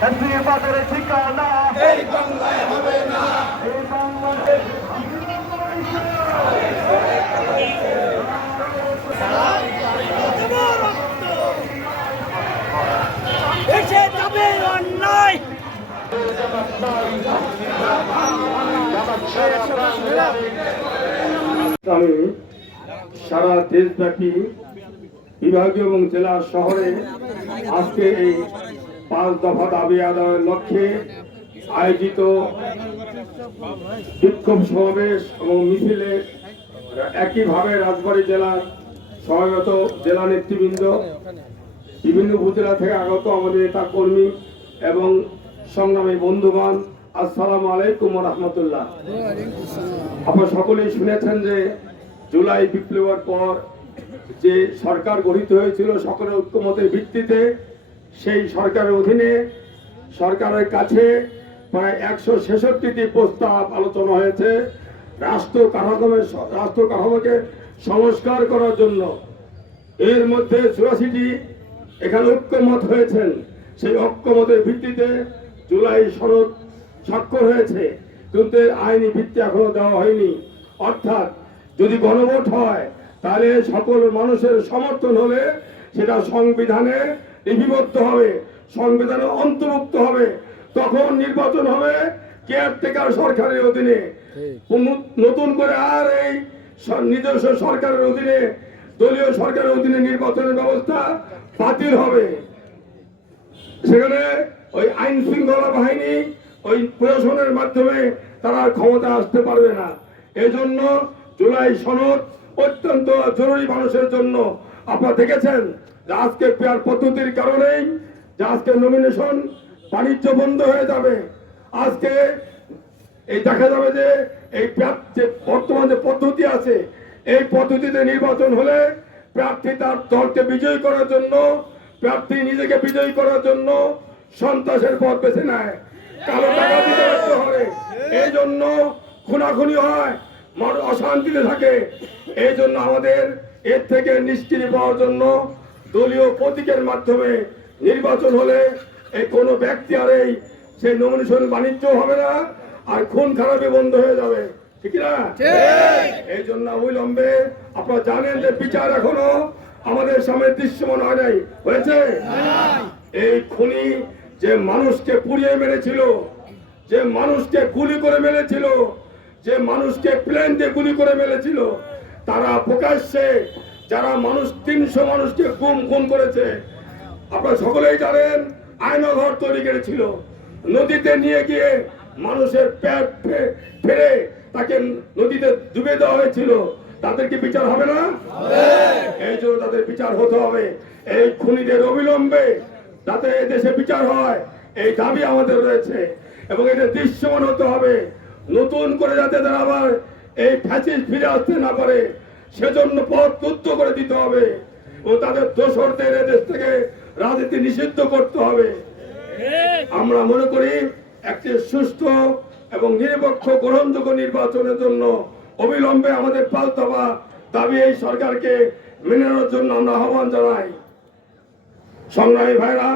ফ্যাসিবাদের ঠিকানা? এই বাংলায় হবে না। এই বাংলাদেশ দেশে যাবে অন্যায়। আমি সারা দেশব্যাপী বিভাগীয় এবং জেলা শহরে আজকে এই পাঁচ দফা দাবি আদায়ের লক্ষ্যে আয়োজিত বিক্ষোভ সমাবেশ এবং মিছিলে একইভাবে রাজবাড়ী জেলার সহায়ত জেলা নেতৃবৃন্দ, বিভিন্ন উপজেলা থেকে আগত আমাদের নেতা কর্মী এবং সংগ্রামী বন্ধুগণ, আসসালামু আলাইকুম রহমতুল্লাহ। আপনারা সকলেই শুনেছেন যে জুলাই বিপ্লবের পর যে সরকার গঠিত হয়েছিল সকলের ঐক্যমতের ভিত্তিতে, সেই সরকারের অধীনে সরকারের কাছে প্রায় একশো ছেষট্টিটি প্রস্তাব আলোচনা হয়েছে রাষ্ট্র কাঠামোর রাষ্ট্র কাঠামোকে সংস্কার করার জন্য। এর মধ্যে চুরাশিটি এখানে ঐক্যমত হয়েছেন। সেই ঐক্যমতের ভিত্তিতে জুলাই সনদ স্বাক্ষর হয়েছে, কিন্তু আইনি ভিত্তি এখনও দেওয়া হয়নি। অর্থাৎ যদি গণভোট হয় তাহলে সকল মানুষের সমর্থন হলে সেটা সংবিধানে লিপিবদ্ধ হবে সংবিধানে অন্তর্ভুক্ত হবে। তখন নির্বাচন হবে কেয়ারটেকার সরকারের অধীনে। নতুন করে আর এই নিজস্ব সরকারের অধীনে দলীয় সরকারের অধীনে নির্বাচনের ব্যবস্থা বাতিল হবে। সেখানে ওই আইন শৃঙ্খলা বাহিনী ওই প্রশাসনের মাধ্যমে তারা ক্ষমতা আসতে পারবে না। এজন্য জুলাই সনদ অত্যন্ত জরুরি মানুষের জন্য আপনারা দেখেছেন যে আজকে পেয়ার পদ্ধতির কারণেই যে আজকে নমিনেশন বাণিজ্য বন্ধ হয়ে যাবে। আজকে এই দেখা যাবে যে এই যে বর্তমান যে পদ্ধতি আছে, এই পদ্ধতিতে নির্বাচন হলে প্রার্থী তার দলকে বিজয়ী করার জন্য, প্রার্থী নিজেকে বিজয়ী করার জন্য সন্ত্রাসের পথ বেছে নেয়। কালো টাকা দিতে হয় এই জন্য খুনাখুনি হয় অশান্তিতে থাকে। এই জন্য আমাদের এর থেকে নিষ্কৃতি পাওয়ার জন্য দলীয় প্রতীকের মাধ্যমে নির্বাচন হলে এই কোনো ব্যক্তি আর এই সেই নমিনেশন বাণিজ্য হবে না আর খুন খারাপি বন্ধ হয়ে যাবে। ঠিক না? এই জন্য অবিলম্বে আপনারা জানেন যে বিচার এখনও আমাদের সামনে দৃশ্যমান হয় নাই। হয়েছে? এই খুনি যে মানুষকে পুড়িয়ে মেরেছিল যে মানুষকে গুলি করে মেরেছিল যে মানুষকে প্লেন দিয়ে গুলি করে মেরেছিল তারা প্রকাশ্যে যারা মানুষ তিনশো মানুষকে গুম খুন করেছে। আপনারা সকলেই জানেন আয়নাঘর তৈরি করেছিল। নদীতে নিয়ে গিয়ে মানুষের প্যাট ফে- ফেরে তাকে নদীতে ডুবে দেওয়া হয়েছিল। তাদেরকে বিচার হবে না? এই জন্য তাদের বিচার হতে হবে। এই খুনিদের অবিলম্বে যাতে এই দেশে বিচার হয় এই দাবি আমাদের রয়েছে। এবং এটা দৃশ্যমান হতে হবে। নতুন করে যাতে তারা আবার এই ফ্যাসিস ফিরে আসতে না পারে, সেজন্য পথ মুক্ত করে দিতে হবে ও তাদের দোসরদের দেশ থেকে রাজনীতি নিষিদ্ধ করতে হবে। আমরা মনে করি একটি সুস্থ এবং নিরপেক্ষ গ্রহণযোগ্য নির্বাচনের জন্য অবিলম্বে আমাদের পাল্টাবা দাবি এই সরকারকে মেনে জন্য আমরা আহ্বান জানাই। সংগ্রামী ভাইরা